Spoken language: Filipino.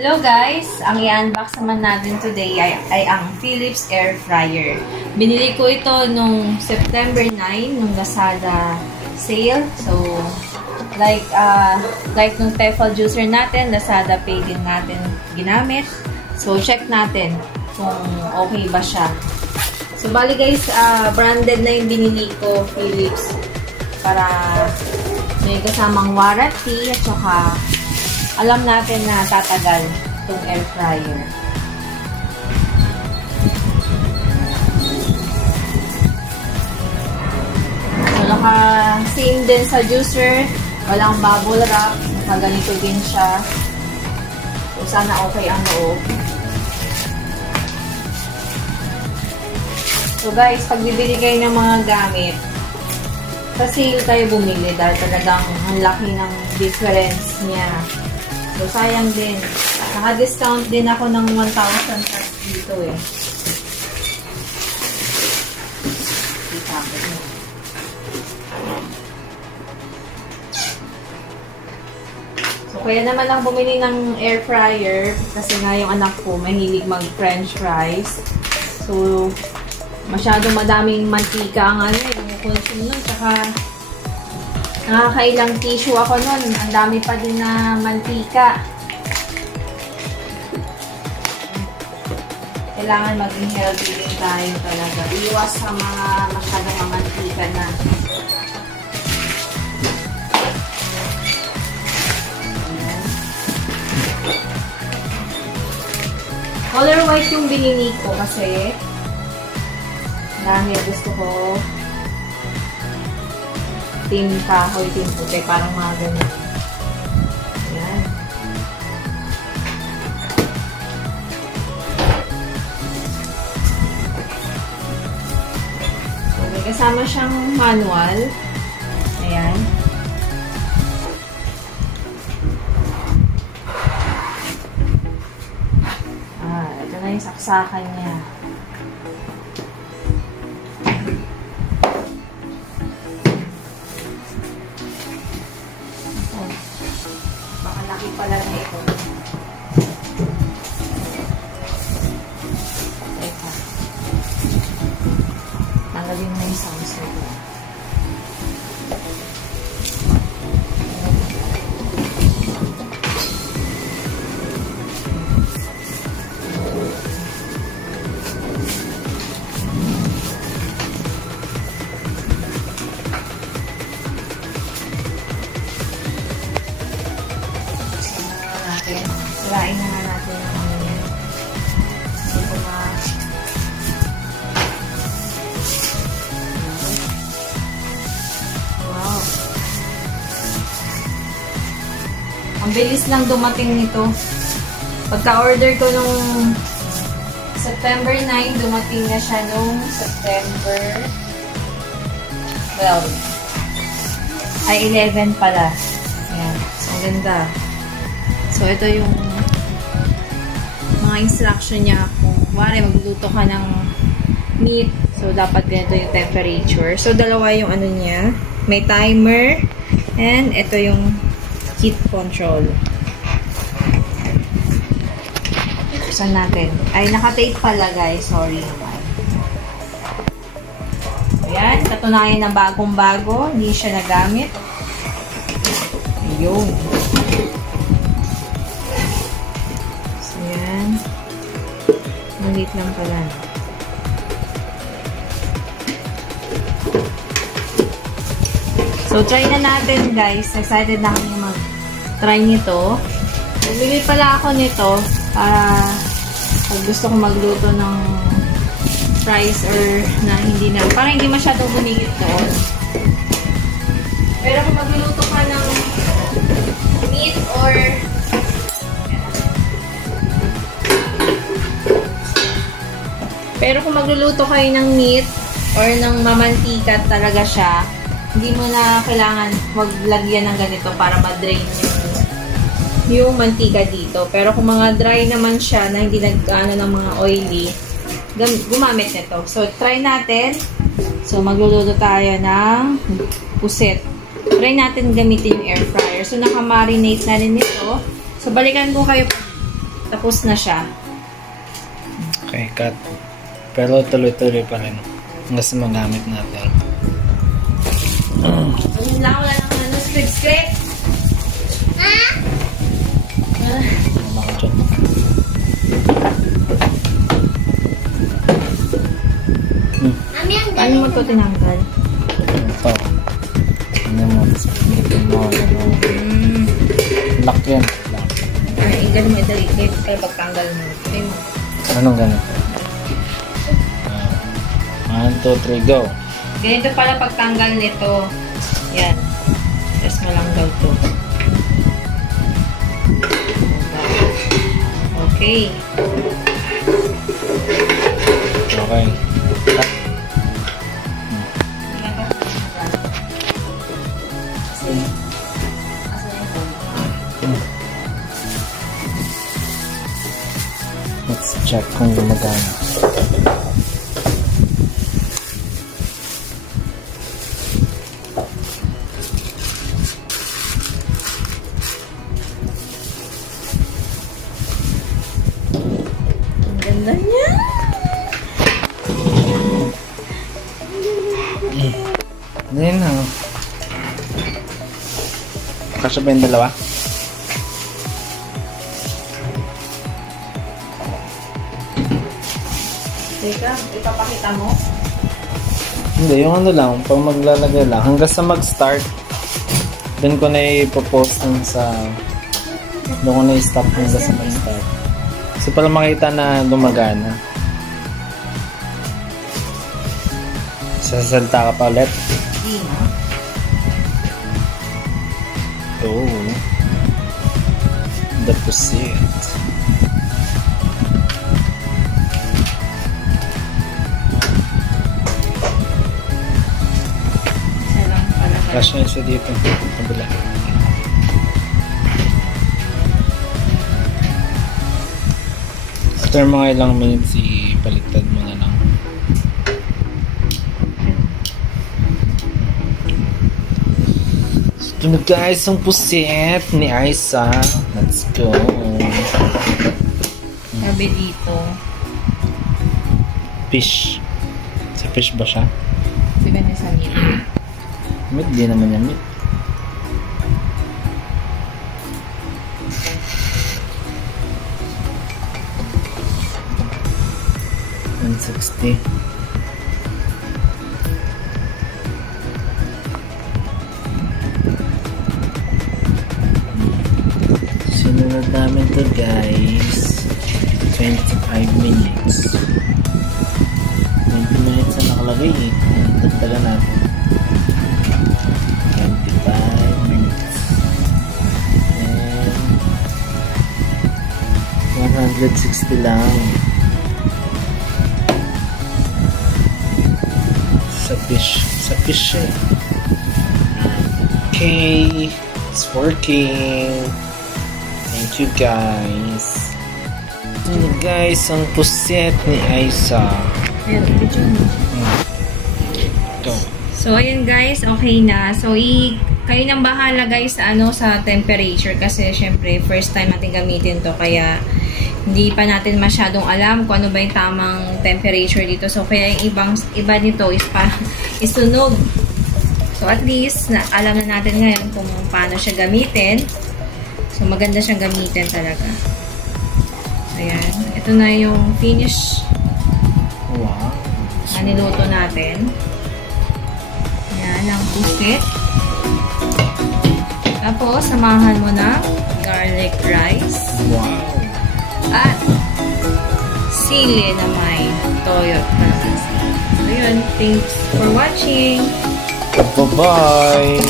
Hello guys! Ang i-unbox naman natin today ay ang Philips Air Fryer. Binili ko ito nung September 9, nung Lazada sale. So, like nung Tefal juicer natin, Lazada Pay din natin ginamit. So, check natin kung okay ba siya. So, bali guys, branded na yung binili ko, Philips. Para may kasamang warranty at saka alam natin na tatagal itong air fryer. So, naka-same din sa juicer. Walang bubble wrap. Naka-ganito din siya. So, sana okay ang loob. So, guys, pag bibili kayo ng mga gamit, sa sale tayo bumili dahil talagang ang laki ng difference niya. So, sayang din. Naka-discount din ako ng 1,000 plus dito eh. So, kaya naman lang bumili ng air fryer kasi nga yung anak ko mahilig mag-french fries. So, masyadong madaming mantika ang yung consume nun. Tsaka, nakakailang tissue ako nun. Ang dami pa din na mantika. Kailangan maging healthy din tayo talaga. Iwas sa mga masyadong mantika na. Ayan. Color white yung binili ko kasi dahil gusto ko team kahoy, team puti, parang mga ganyan. Ayan. So, may kasama siyang manual. Ayan. Ito na yung saksakan niya. Pala na ito. Teka. Tanggalin mo yung sounds nito. Sirain na nga natin ang ano yan. Hindi ko Wow. Ang bilis lang dumating nito. Pagka-order ko nung September 9, dumating na siya nung September 12. Ay, 11 pala. Ayan. So, ang ganda. So, ito yung mga instruction niya kung wari magluluto ka ng meat. So, dapat ganito yung temperature. So, dalawa yung ano niya. May timer. And, ito yung heat control. Buksan natin. Ay, naka-tape pala guys. Sorry naman. Ayan. Katunayan na bagong-bago. Hindi siya nagamit. Ayun. Maliit lang pala. So, try na natin guys. Excited na kami mag-try nito. Bumili pala ako nito para pag gusto ko magluto ng fries or na hindi na, parang hindi masyadong bumigit doon. Pero kung magluluto ka ng meat or pero kung magluluto kayo ng meat or ng mamantika talaga siya, hindi mo na kailangan maglagyan ng ganito para ma-drain yung mantika dito. Pero kung mga dry naman siya na hindi nag-ano ng mga oily, gumamit nito. So, try natin. So, magluluto tayo ng puset. Try natin gamitin yung air fryer. So, naka-marinate na rin ito. So, balikan ko kayo tapos na siya. Okay, cut. Pero tuloy-tuloy pa rin. Hanggang sa magamit natin. Ayun lang, wala naman ano, script. Ha? Tama ka dyan. Paano mo ito tinanggal? Ito. Ano mo? Pilitin mo. Lock yan. Lock. Ay, gano'n mo dali. Kaya pagtanggal mo. Okay mo. Anong ganito? 1, 2, 3, go. Ganito pala pagtanggal nito. Yan. Press mo lang daw to. Okay. Okay. Cut. Let's check kung gumagana. Ang ganda niya! Ayan na. Kasya ba yung dalawa? Teka, ipapakita mo? Hindi, yung ano lang, pag maglalagay lang, hanggang sa mag-start, doon ko na i-post dun sa, doon ko na i-stop hanggang sa mag-start. So, para makita na gumagana. Sasalta ka pa ulit. Hindi na. Oh. The pursuit. Isa lang pala. Flash na siya dito. Kabila. After mga ilang minutes, ipaliktad mo na lang. Ito na guys, ang puset ni Aiza. Let's go. Sabi dito. Fish. Sa fish ba siya? Sabi niya sa meat. Meat, di naman yan meat. $160. Sinunod namin to guys. 25 minutes. 20 minutes na nakalagay eh. Tagtala natin. 25 minutes. And 160 lang. Sa fish eh. Okay. It's working. Thank you guys. Ito na guys, ang puset ni Aiza. Ayan, video mo. Ito. So, ayun guys, okay na. So, kayo nang bahala guys sa temperature kasi syempre first time natin gamitin to kaya hindi pa natin masyadong alam kung ano ba yung tamang temperature dito. So, kaya yung iba nito is isunog. So, at least alam na natin ngayon kung paano siya gamitin. So, maganda siyang gamitin talaga. Ayan. Ito na yung finish Wow. na niluto natin. Ayan, ang pusit. Tapos, samahan mo ng garlic rice. Wow. At sili na may toyo. So, yun. Thanks for watching. Bye-bye.